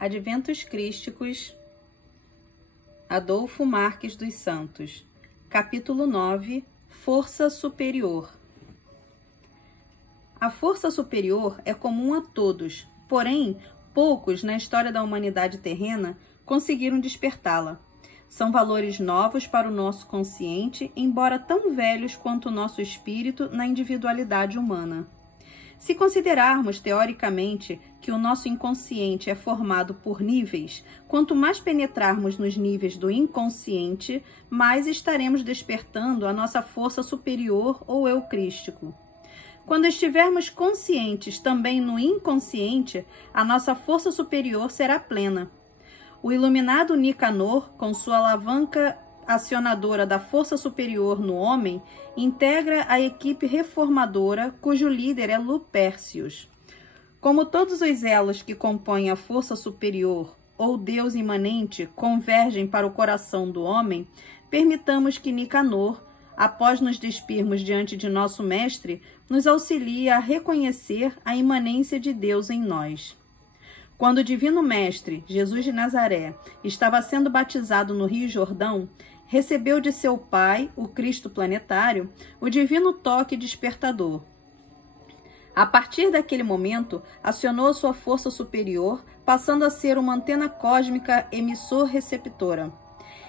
Adventos Crísticos, Adolfo Marques dos Santos. Capítulo 9. Força superior. A força superior é comum a todos, porém, poucos na história da humanidade terrena conseguiram despertá-la. São valores novos para o nosso consciente, embora tão velhos quanto o nosso espírito na individualidade humana. Se considerarmos, teoricamente, que o nosso inconsciente é formado por níveis, quanto mais penetrarmos nos níveis do inconsciente, mais estaremos despertando a nossa força superior ou eu crístico. Quando estivermos conscientes também no inconsciente, a nossa força superior será plena. O iluminado Nicanor, com sua alavanca acionadora da força superior no homem, integra a equipe reformadora, cujo líder é Lupércios. Como todos os elos que compõem a força superior ou Deus imanente convergem para o coração do homem, permitamos que Nicanor, após nos despirmos diante de nosso mestre, nos auxilie a reconhecer a imanência de Deus em nós. Quando o divino mestre, Jesus de Nazaré, estava sendo batizado no Rio Jordão, recebeu de seu pai, o Cristo planetário, o divino toque despertador. A partir daquele momento, acionou sua força superior, passando a ser uma antena cósmica emissor-receptora.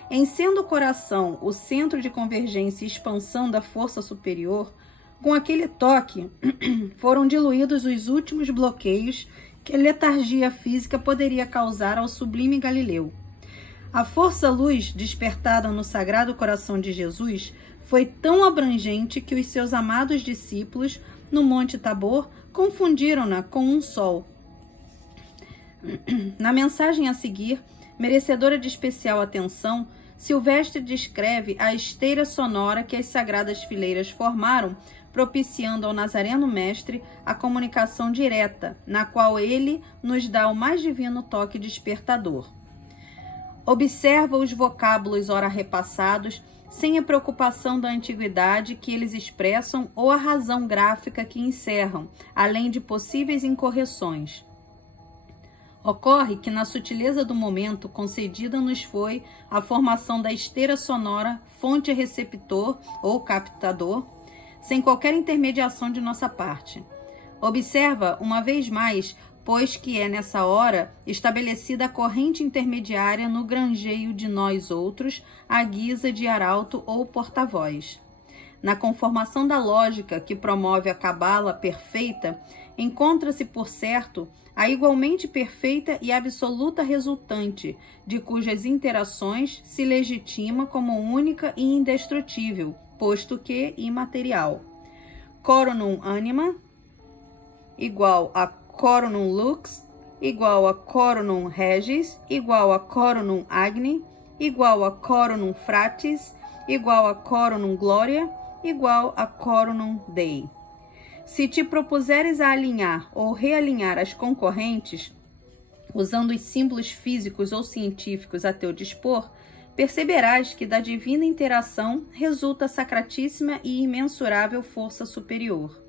Em sendo o coração o centro de convergência e expansão da força superior, com aquele toque foram diluídos os últimos bloqueios que a letargia física poderia causar ao sublime Galileu. A força-luz despertada no Sagrado Coração de Jesus foi tão abrangente que os seus amados discípulos, no Monte Tabor, confundiram-na com um sol. Na mensagem a seguir, merecedora de especial atenção, Silvestre descreve a esteira sonora que as sagradas fileiras formaram, propiciando ao Nazareno Mestre a comunicação direta, na qual ele nos dá o mais divino toque despertador. Observa os vocábulos ora repassados, sem a preocupação da antiguidade que eles expressam ou a razão gráfica que encerram, além de possíveis incorreções. Ocorre que na sutileza do momento concedida nos foi a formação da esteira sonora, fonte receptor ou captador, sem qualquer intermediação de nossa parte. Observa, uma vez mais, pois que é nessa hora estabelecida a corrente intermediária no granjeio de nós outros, à guisa de arauto ou porta-voz. Na conformação da lógica que promove a cabala perfeita, encontra-se, por certo, a igualmente perfeita e absoluta resultante, de cujas interações se legitima como única e indestrutível, posto que imaterial. Coronum anima igual a coronum lux, igual a coronum regis, igual a coronum agni, igual a coronum fratis, igual a coronum gloria, igual a coronum dei. Se te propuseres a alinhar ou realinhar as concorrentes, usando os símbolos físicos ou científicos a teu dispor, perceberás que da divina interação resulta a sacratíssima e imensurável força superior.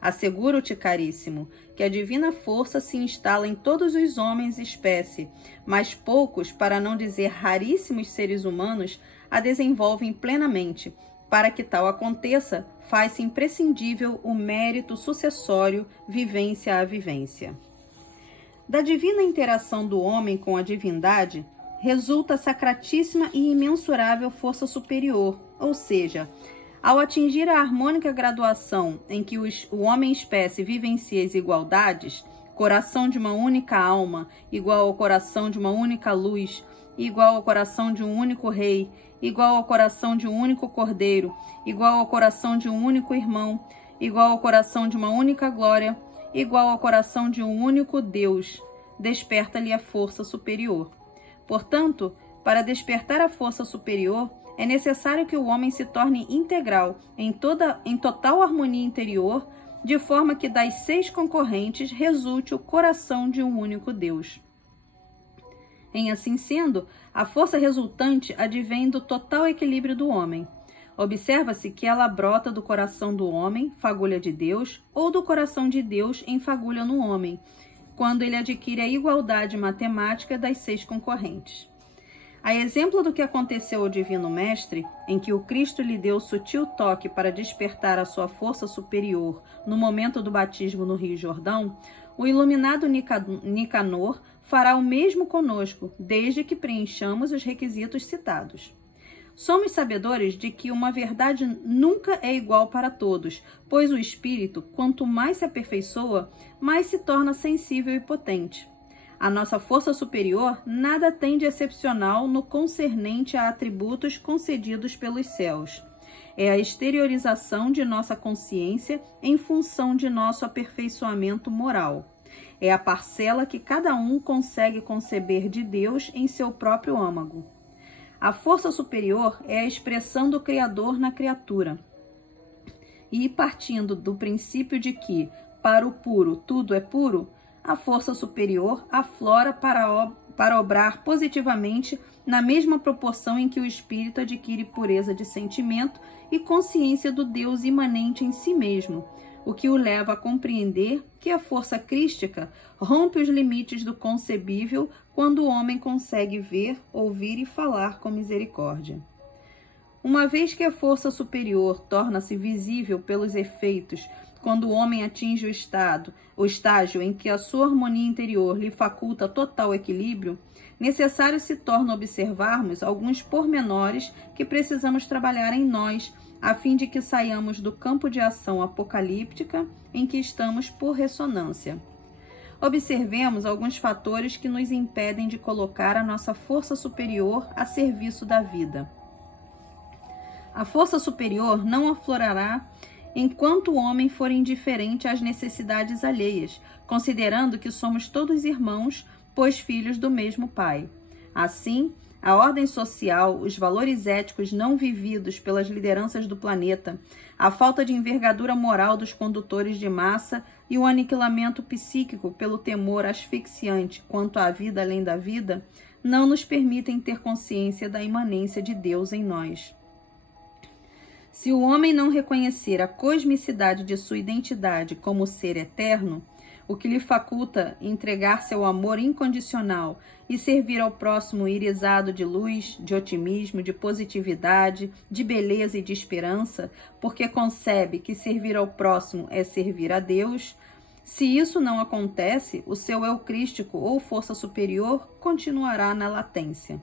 Asseguro-te, caríssimo, que a divina força se instala em todos os homens espécie, mas poucos, para não dizer raríssimos seres humanos, a desenvolvem plenamente. Para que tal aconteça, faz-se imprescindível o mérito sucessório, vivência a vivência. Da divina interação do homem com a divindade, resulta a sacratíssima e imensurável força superior, ou seja, ao atingir a harmônica graduação em que o homem-espécie vivencia as igualdades, coração de uma única alma, igual ao coração de uma única luz, igual ao coração de um único rei, igual ao coração de um único cordeiro, igual ao coração de um único irmão, igual ao coração de uma única glória, igual ao coração de um único Deus, desperta-lhe a força superior. Portanto, para despertar a força superior, é necessário que o homem se torne integral, em total harmonia interior, de forma que das 6 concorrentes resulte o coração de um único Deus. Em assim sendo, a força resultante advém do total equilíbrio do homem. Observa-se que ela brota do coração do homem, fagulha de Deus, ou do coração de Deus em fagulha no homem, quando ele adquire a igualdade matemática das 6 concorrentes. A exemplo do que aconteceu ao Divino Mestre, em que o Cristo lhe deu sutil toque para despertar a sua força superior no momento do batismo no Rio Jordão, o iluminado Nicanor fará o mesmo conosco, desde que preenchamos os requisitos citados. Somos sabedores de que uma verdade nunca é igual para todos, pois o espírito, quanto mais se aperfeiçoa, mais se torna sensível e potente. A nossa força superior nada tem de excepcional no concernente a atributos concedidos pelos céus. É a exteriorização de nossa consciência em função de nosso aperfeiçoamento moral. É a parcela que cada um consegue conceber de Deus em seu próprio âmago. A força superior é a expressão do Criador na criatura. E partindo do princípio de que, para o puro, tudo é puro, a força superior aflora para obrar positivamente na mesma proporção em que o espírito adquire pureza de sentimento e consciência do Deus imanente em si mesmo, o que o leva a compreender que a força crística rompe os limites do concebível quando o homem consegue ver, ouvir e falar com misericórdia. Uma vez que a força superior torna-se visível pelos efeitos quando o homem atinge o estágio em que a sua harmonia interior lhe faculta total equilíbrio, necessário se torna observarmos alguns pormenores que precisamos trabalhar em nós, a fim de que saiamos do campo de ação apocalíptica em que estamos por ressonância. Observemos alguns fatores que nos impedem de colocar a nossa força superior a serviço da vida. A força superior não aflorará enquanto o homem for indiferente às necessidades alheias, considerando que somos todos irmãos, pois filhos do mesmo Pai. Assim, a ordem social, os valores éticos não vividos pelas lideranças do planeta, a falta de envergadura moral dos condutores de massa e o aniquilamento psíquico pelo temor asfixiante quanto à vida além da vida, não nos permitem ter consciência da imanência de Deus em nós. Se o homem não reconhecer a cosmicidade de sua identidade como ser eterno, o que lhe faculta entregar-se ao amor incondicional e servir ao próximo irisado de luz, de otimismo, de positividade, de beleza e de esperança, porque concebe que servir ao próximo é servir a Deus, se isso não acontece, o seu eu crístico ou força superior continuará na latência.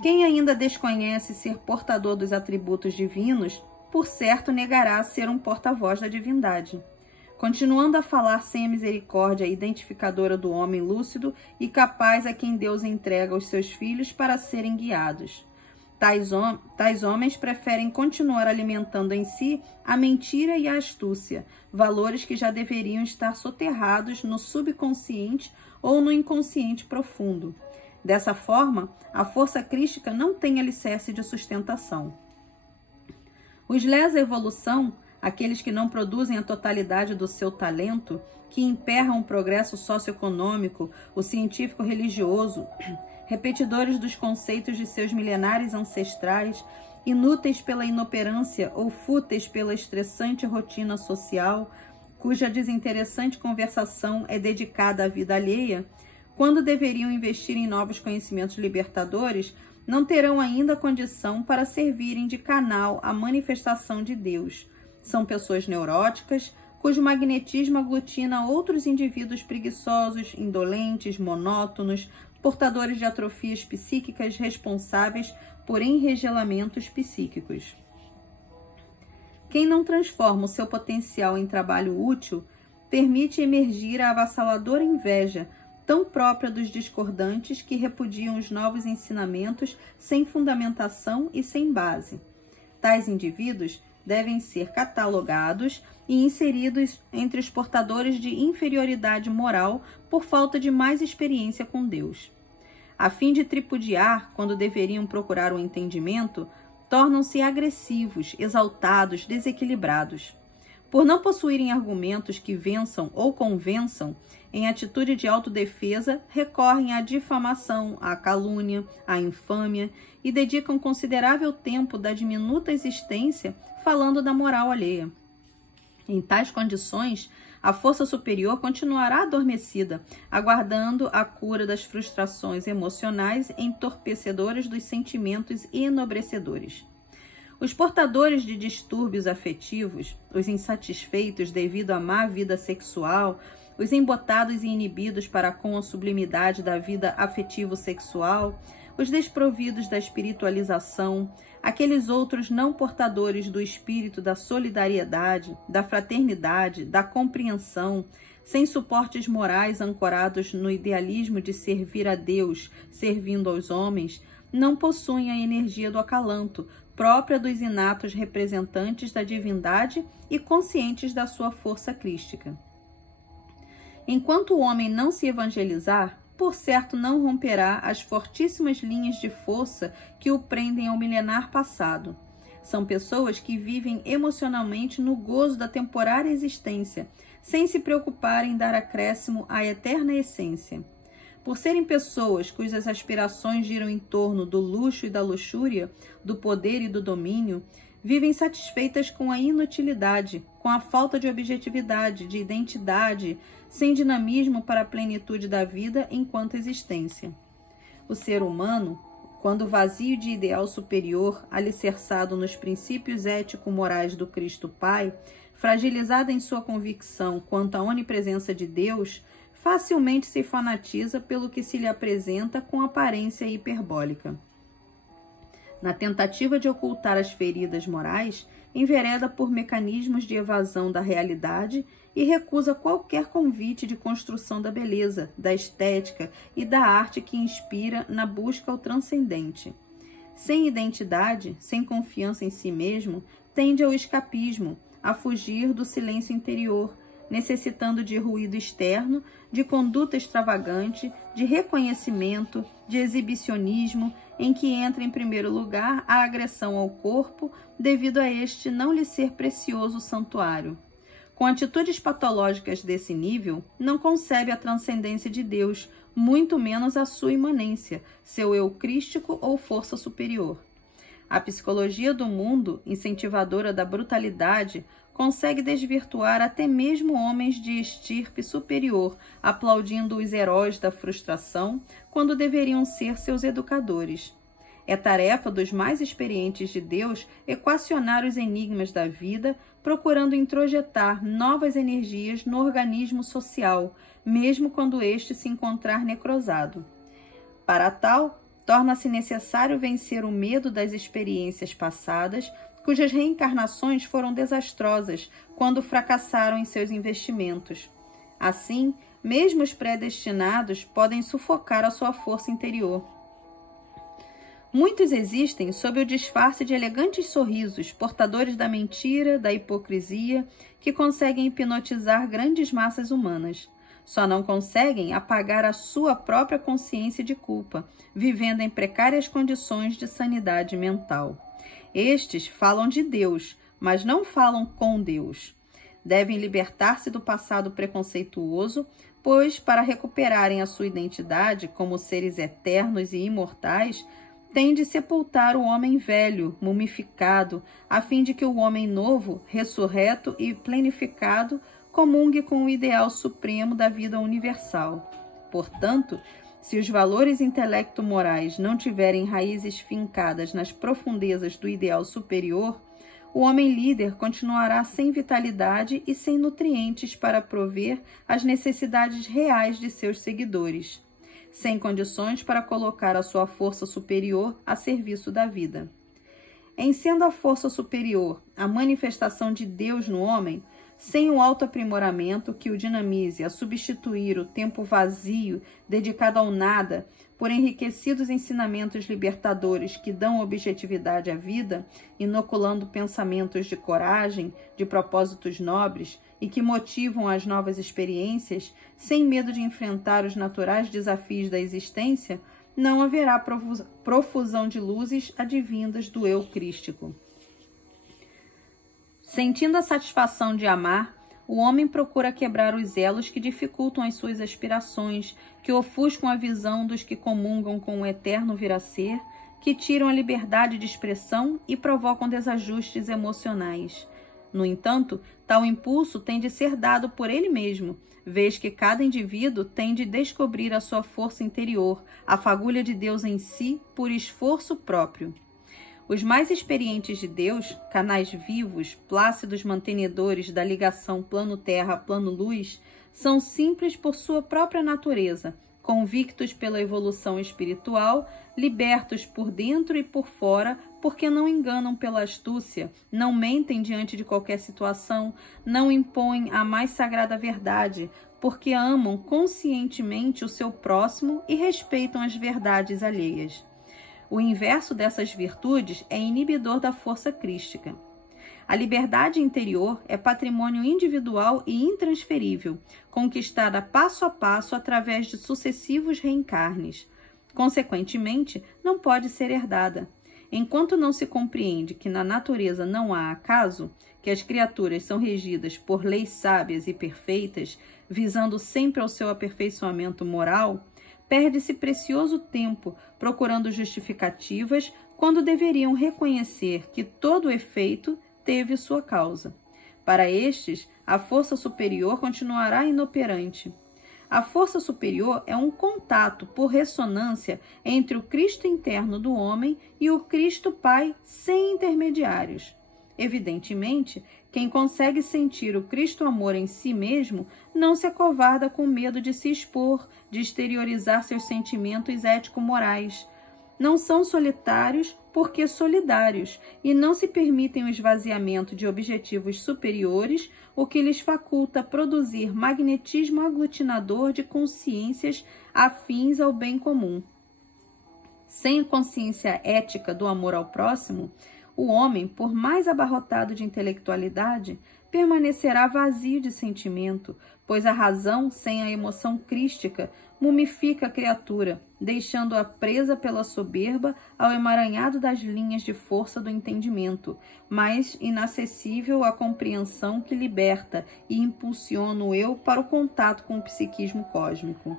Quem ainda desconhece ser portador dos atributos divinos, por certo negará ser um porta-voz da divindade, continuando a falar sem a misericórdia identificadora do homem lúcido e capaz a quem Deus entrega os seus filhos para serem guiados. Tais homens preferem continuar alimentando em si a mentira e a astúcia, valores que já deveriam estar soterrados no subconsciente ou no inconsciente profundo. Dessa forma, a força crística não tem alicerce de sustentação. Os lesa evolução, aqueles que não produzem a totalidade do seu talento, que emperram o progresso socioeconômico, o científico-religioso, repetidores dos conceitos de seus milenares ancestrais, inúteis pela inoperância ou fúteis pela estressante rotina social, cuja desinteressante conversação é dedicada à vida alheia, quando deveriam investir em novos conhecimentos libertadores, não terão ainda condição para servirem de canal à manifestação de Deus. São pessoas neuróticas, cujo magnetismo aglutina outros indivíduos preguiçosos, indolentes, monótonos, portadores de atrofias psíquicas responsáveis por enregelamentos psíquicos. Quem não transforma o seu potencial em trabalho útil, permite emergir a avassaladora inveja, tão própria dos discordantes que repudiam os novos ensinamentos sem fundamentação e sem base. Tais indivíduos devem ser catalogados e inseridos entre os portadores de inferioridade moral por falta de mais experiência com Deus. A fim de tripudiar, quando deveriam procurar o entendimento, tornam-se agressivos, exaltados, desequilibrados. Por não possuírem argumentos que vençam ou convençam, em atitude de autodefesa, recorrem à difamação, à calúnia, à infâmia e dedicam considerável tempo da diminuta existência falando da moral alheia. Em tais condições, A força superior continuará adormecida, aguardando a cura das frustrações emocionais entorpecedoras dos sentimentos enobrecedores. Os portadores de distúrbios afetivos, os insatisfeitos devido à má vida sexual, os embotados e inibidos para com a sublimidade da vida afetivo-sexual, os desprovidos da espiritualização, aqueles outros não portadores do espírito da solidariedade, da fraternidade, da compreensão, sem suportes morais ancorados no idealismo de servir a Deus, servindo aos homens, não possuem a energia do acalanto, própria dos inatos representantes da divindade e conscientes da sua força crística. Enquanto o homem não se evangelizar, por certo não romperá as fortíssimas linhas de força que o prendem ao milenar passado. São pessoas que vivem emocionalmente no gozo da temporária existência, sem se preocuparem em dar acréscimo à eterna essência. Por serem pessoas cujas aspirações giram em torno do luxo e da luxúria, do poder e do domínio, vivem satisfeitas com a inutilidade, com a falta de objetividade, de identidade, sem dinamismo para a plenitude da vida enquanto existência. O ser humano, quando vazio de ideal superior, alicerçado nos princípios ético-morais do Cristo Pai, fragilizado em sua convicção quanto à onipresença de Deus, facilmente se fanatiza pelo que se lhe apresenta com aparência hiperbólica. Na tentativa de ocultar as feridas morais, envereda por mecanismos de evasão da realidade e recusa qualquer convite de construção da beleza, da estética e da arte que inspira na busca ao transcendente. Sem identidade, sem confiança em si mesmo, tende ao escapismo, a fugir do silêncio interior, necessitando de ruído externo, de conduta extravagante, de reconhecimento, de exibicionismo, em que entra em primeiro lugar a agressão ao corpo, devido a este não lhe ser precioso santuário. Com atitudes patológicas desse nível, não concebe a transcendência de Deus, muito menos a sua imanência, seu eu crístico ou força superior. A psicologia do mundo, incentivadora da brutalidade, consegue desvirtuar até mesmo homens de estirpe superior, aplaudindo os heróis da frustração, quando deveriam ser seus educadores. É tarefa dos mais experientes de Deus equacionar os enigmas da vida, procurando introjetar novas energias no organismo social, mesmo quando este se encontrar necrosado. Para tal, torna-se necessário vencer o medo das experiências passadas, cujas reencarnações foram desastrosas quando fracassaram em seus investimentos. Assim, mesmo os predestinados podem sufocar a sua força interior. Muitos existem sob o disfarce de elegantes sorrisos, portadores da mentira, da hipocrisia, que conseguem hipnotizar grandes massas humanas. Só não conseguem apagar a sua própria consciência de culpa, vivendo em precárias condições de sanidade mental. Estes falam de Deus, mas não falam com Deus. Devem libertar-se do passado preconceituoso, pois, para recuperarem a sua identidade como seres eternos e imortais, têm de sepultar o homem velho, mumificado, a fim de que o homem novo, ressurreto e plenificado, comungue com o ideal supremo da vida universal. Portanto, se os valores intelecto-morais não tiverem raízes fincadas nas profundezas do ideal superior, o homem líder continuará sem vitalidade e sem nutrientes para prover as necessidades reais de seus seguidores, sem condições para colocar a sua força superior a serviço da vida. Em sendo a força superior a manifestação de Deus no homem, sem o autoaprimoramento que o dinamize a substituir o tempo vazio dedicado ao nada por enriquecidos ensinamentos libertadores que dão objetividade à vida, inoculando pensamentos de coragem, de propósitos nobres e que motivam as novas experiências, sem medo de enfrentar os naturais desafios da existência, não haverá profusão de luzes advindas do eu crístico. Sentindo a satisfação de amar, o homem procura quebrar os elos que dificultam as suas aspirações, que ofuscam a visão dos que comungam com o eterno vir a ser, que tiram a liberdade de expressão e provocam desajustes emocionais. No entanto, tal impulso tem de ser dado por ele mesmo, vez que cada indivíduo tem de descobrir a sua força interior, a fagulha de Deus em si, por esforço próprio. Os mais experientes de Deus, canais vivos, plácidos mantenedores da ligação plano-terra-plano-luz, são simples por sua própria natureza, convictos pela evolução espiritual, libertos por dentro e por fora, porque não enganam pela astúcia, não mentem diante de qualquer situação, não impõem a mais sagrada verdade, porque amam conscientemente o seu próximo e respeitam as verdades alheias. O inverso dessas virtudes é inibidor da força crística. A liberdade interior é patrimônio individual e intransferível, conquistada passo a passo através de sucessivos reencarnes. Consequentemente, não pode ser herdada. Enquanto não se compreende que na natureza não há acaso, que as criaturas são regidas por leis sábias e perfeitas, visando sempre ao seu aperfeiçoamento moral, perde-se precioso tempo procurando justificativas quando deveriam reconhecer que todo efeito teve sua causa. Para estes, a força superior continuará inoperante. A força superior é um contato por ressonância entre o Cristo interno do homem e o Cristo Pai sem intermediários. Evidentemente, quem consegue sentir o Cristo amor em si mesmo não se acovarda com medo de se expor, de exteriorizar seus sentimentos ético-morais. Não são solitários porque solidários e não se permitem o esvaziamento de objetivos superiores, o que lhes faculta produzir magnetismo aglutinador de consciências afins ao bem comum. Sem a consciência ética do amor ao próximo, o homem, por mais abarrotado de intelectualidade, permanecerá vazio de sentimento, pois a razão, sem a emoção crística, mumifica a criatura, deixando-a presa pela soberba ao emaranhado das linhas de força do entendimento, mas inacessível à compreensão que liberta e impulsiona o eu para o contato com o psiquismo cósmico.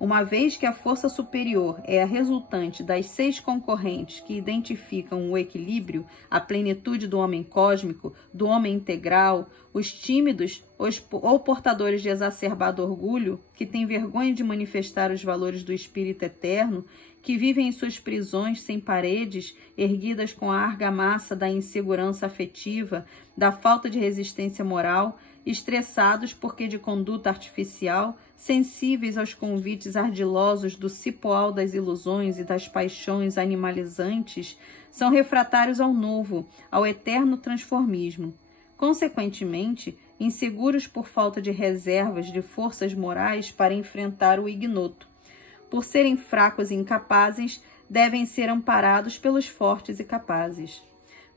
Uma vez que a força superior é a resultante das 6 concorrentes que identificam o equilíbrio, a plenitude do homem cósmico, do homem integral, os tímidos ou portadores de exacerbado orgulho, que têm vergonha de manifestar os valores do espírito eterno, que vivem em suas prisões sem paredes, erguidas com a argamassa da insegurança afetiva, da falta de resistência moral, estressados porque de conduta artificial, sensíveis aos convites ardilosos do cipoal das ilusões e das paixões animalizantes, são refratários ao novo, ao eterno transformismo. Consequentemente, inseguros por falta de reservas de forças morais para enfrentar o ignoto. Por serem fracos e incapazes, devem ser amparados pelos fortes e capazes.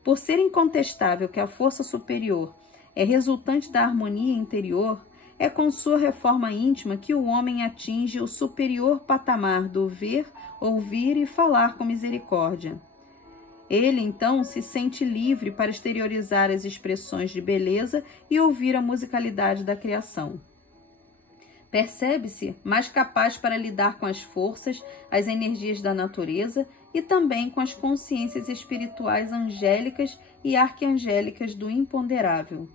Por ser incontestável que a força superior é resultante da harmonia interior, é com sua reforma íntima que o homem atinge o superior patamar do ver, ouvir e falar com misericórdia. Ele, então, se sente livre para exteriorizar as expressões de beleza e ouvir a musicalidade da criação. Percebe-se mais capaz para lidar com as forças, as energias da natureza e também com as consciências espirituais angélicas e arquiangélicas do imponderável.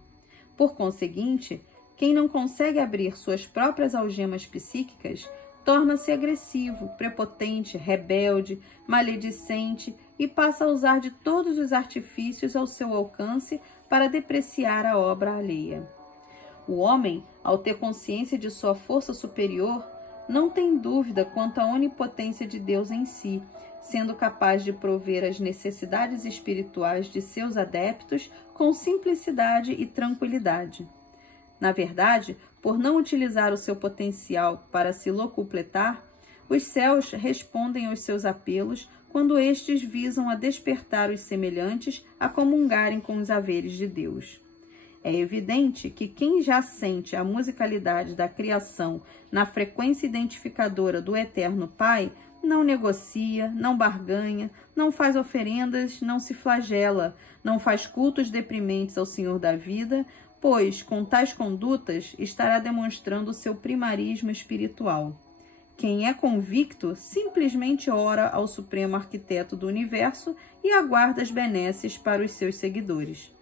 Por conseguinte, quem não consegue abrir suas próprias algemas psíquicas torna-se agressivo, prepotente, rebelde, maledicente e passa a usar de todos os artifícios ao seu alcance para depreciar a obra alheia. O homem, ao ter consciência de sua força superior, não tem dúvida quanto à onipotência de Deus em si, sendo capaz de prover as necessidades espirituais de seus adeptos com simplicidade e tranquilidade. Na verdade, por não utilizar o seu potencial para se locupletar, os céus respondem aos seus apelos quando estes visam a despertar os semelhantes a comungarem com os haveres de Deus. É evidente que quem já sente a musicalidade da criação na frequência identificadora do Eterno Pai não negocia, não barganha, não faz oferendas, não se flagela, não faz cultos deprimentes ao Senhor da vida, pois, com tais condutas, estará demonstrando seu primarismo espiritual. Quem é convicto simplesmente ora ao Supremo Arquiteto do Universo e aguarda as benesses para os seus seguidores.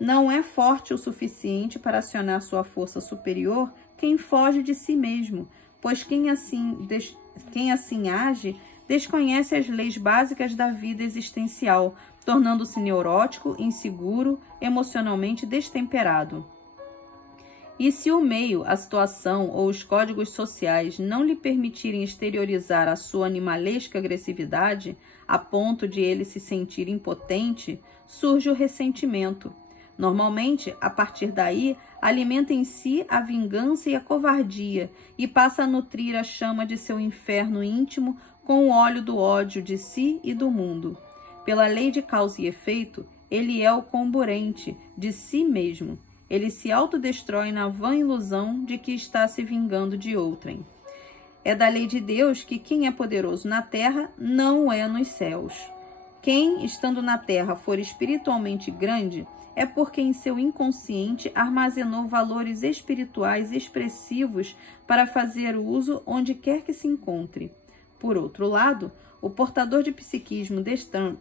Não é forte o suficiente para acionar sua força superior quem foge de si mesmo, pois quem assim age desconhece as leis básicas da vida existencial, tornando-se neurótico, inseguro, emocionalmente destemperado. E se o meio, a situação ou os códigos sociais não lhe permitirem exteriorizar a sua animalesca agressividade, a ponto de ele se sentir impotente, surge o ressentimento. Normalmente, a partir daí, alimenta em si a vingança e a covardia e passa a nutrir a chama de seu inferno íntimo com o óleo do ódio de si e do mundo. Pela lei de causa e efeito, ele é o comburente de si mesmo. Ele se autodestrói na vã ilusão de que está se vingando de outrem. É da lei de Deus que quem é poderoso na terra não é nos céus. Quem, estando na terra, for espiritualmente grande, é porque em seu inconsciente armazenou valores espirituais expressivos para fazer uso onde quer que se encontre. Por outro lado, o portador de psiquismo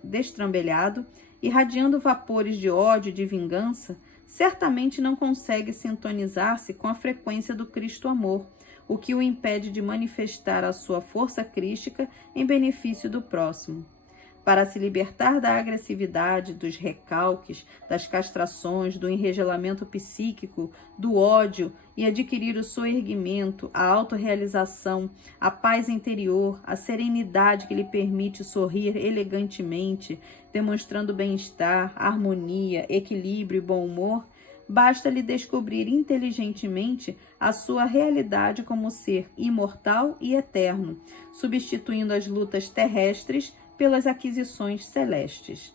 destrambelhado, irradiando vapores de ódio e de vingança, certamente não consegue sintonizar-se com a frequência do Cristo amor, o que o impede de manifestar a sua força crística em benefício do próximo. Para se libertar da agressividade, dos recalques, das castrações, do enregelamento psíquico, do ódio e adquirir o soerguimento, a autorrealização, a paz interior, a serenidade que lhe permite sorrir elegantemente, demonstrando bem-estar, harmonia, equilíbrio e bom humor, basta-lhe descobrir inteligentemente a sua realidade como ser imortal e eterno, substituindo as lutas terrestres pelas aquisições celestes.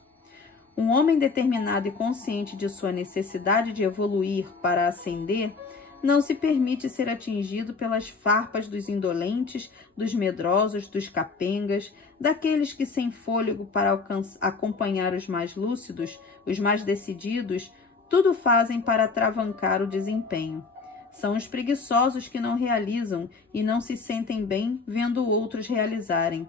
Um homem determinado e consciente de sua necessidade de evoluir para ascender, não se permite ser atingido pelas farpas dos indolentes, dos medrosos, dos capengas, daqueles que sem fôlego para acompanhar os mais lúcidos, os mais decididos, tudo fazem para atravancar o desempenho. São os preguiçosos que não realizam e não se sentem bem vendo outros realizarem.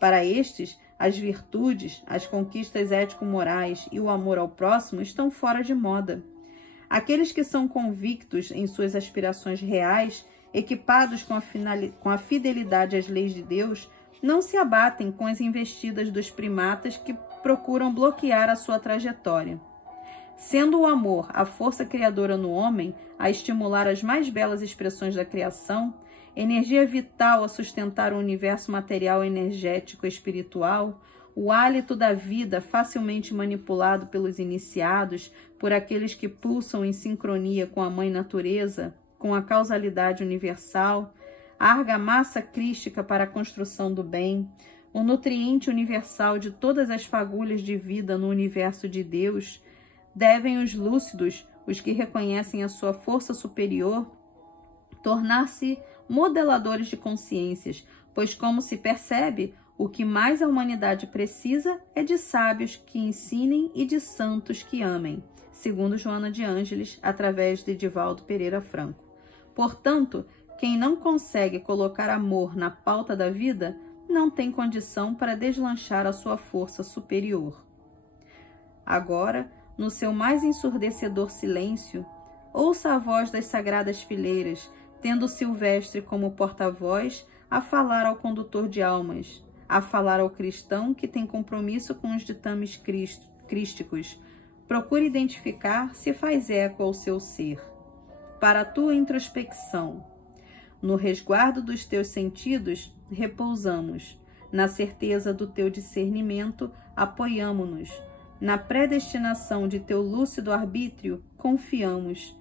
Para estes, as virtudes, as conquistas ético-morais e o amor ao próximo estão fora de moda. Aqueles que são convictos em suas aspirações reais, equipados com a fidelidade às leis de Deus, não se abatem com as investidas dos primatas que procuram bloquear a sua trajetória. Sendo o amor a força criadora no homem, a estimular as mais belas expressões da criação, energia vital a sustentar o universo material, energético e espiritual, o hálito da vida facilmente manipulado pelos iniciados, por aqueles que pulsam em sincronia com a Mãe Natureza, com a causalidade universal, a argamassa crística para a construção do bem, o nutriente universal de todas as fagulhas de vida no universo de Deus, devem os lúcidos, os que reconhecem a sua força superior, tornar-se modeladores de consciências, pois, como se percebe, o que mais a humanidade precisa é de sábios que ensinem e de santos que amem, segundo Joana de Ângeles, através de Edivaldo Pereira Franco. Portanto, quem não consegue colocar amor na pauta da vida, não tem condição para deslanchar a sua força superior. Agora, no seu mais ensurdecedor silêncio, ouça a voz das sagradas fileiras, tendo Silvestre como porta-voz a falar ao condutor de almas, a falar ao cristão que tem compromisso com os ditames crísticos. Procure identificar se faz eco ao seu ser. Para a tua introspecção, no resguardo dos teus sentidos, repousamos. Na certeza do teu discernimento, apoiamo-nos. Na predestinação de teu lúcido arbítrio, confiamos.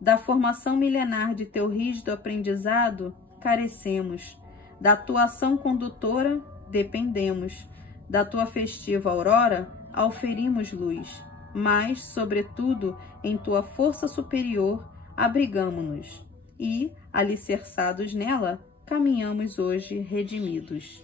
Da formação milenar de teu rígido aprendizado, carecemos. Da tua ação condutora, dependemos. Da tua festiva aurora, auferimos luz. Mas, sobretudo, em tua força superior, abrigamo-nos. E, alicerçados nela, caminhamos hoje redimidos.